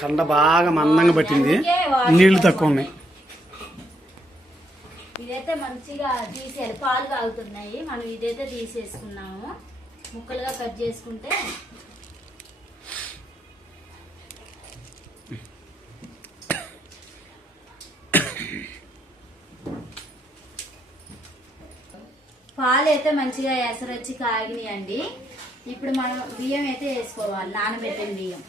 కండ బాగా మందంగా పట్టింది, నీళ్లు తక్కువ ఉన్నాయి. ఇదైతే మంచిగా తీసేయాలి, పాలు కాగుతున్నాయి. మనం ఇదైతే తీసేసుకున్నాము, ముక్కలుగా కట్ చేసుకుంటే పాలు అయితే మంచిగా ఎసరొచ్చి కాగినాయండి. ఇప్పుడు మనం బియ్యం అయితే వేసుకోవాలి, నానబెట్టిన బియ్యం.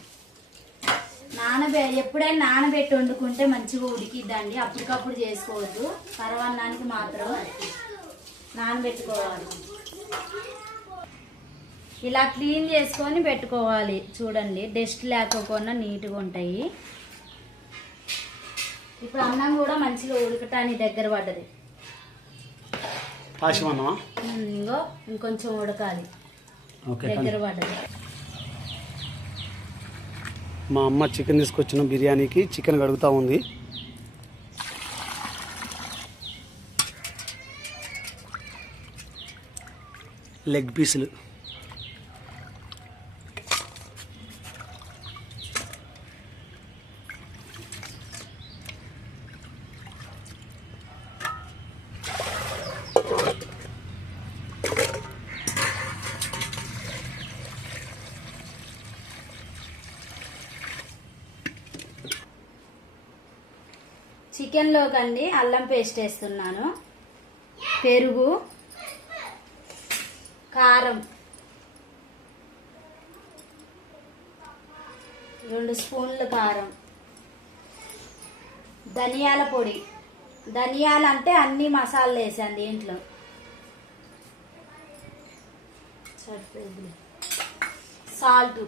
ఎప్పుడైనా నానబెట్టి వండుకుంటే మంచిగా ఉడికిద్దండి, అప్పటికప్పుడు చేసుకోవద్దు. పరవాన్నానికి మాత్రం నానబెట్టుకోవాలి. ఇలా క్లీన్ చేసుకొని పెట్టుకోవాలి. చూడండి, డస్ట్ లేకపోకుండా నీట్గా ఉంటాయి. ఇప్పుడు అన్నం కూడా మంచిగా ఉడకటానికి దగ్గర పడ్డది. ఇంకో ఇంకొంచెం ఉడకాలి, దగ్గర పడ్డది. మా అమ్మ చికెన్ తీసుకొచ్చిన బిర్యానీకి చికెన్ కడుగుతూ ఉంది. లెగ్ పీసులు. చికెన్లోకండి అల్లం పేస్ట్ వేస్తున్నాను, పెరుగు, కారం 2 స్పూన్లు కారం, ధనియాల పొడి. ధనియాలు అంటే అన్ని మసాలాలు వేసాను దీంట్లో. సాల్ట్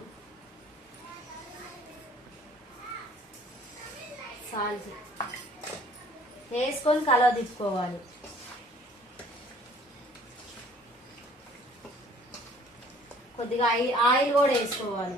వేసుకొని కలవ తిప్పుకోవాలి. కొద్దిగా ఆయిల్ కూడా వేసుకోవాలి.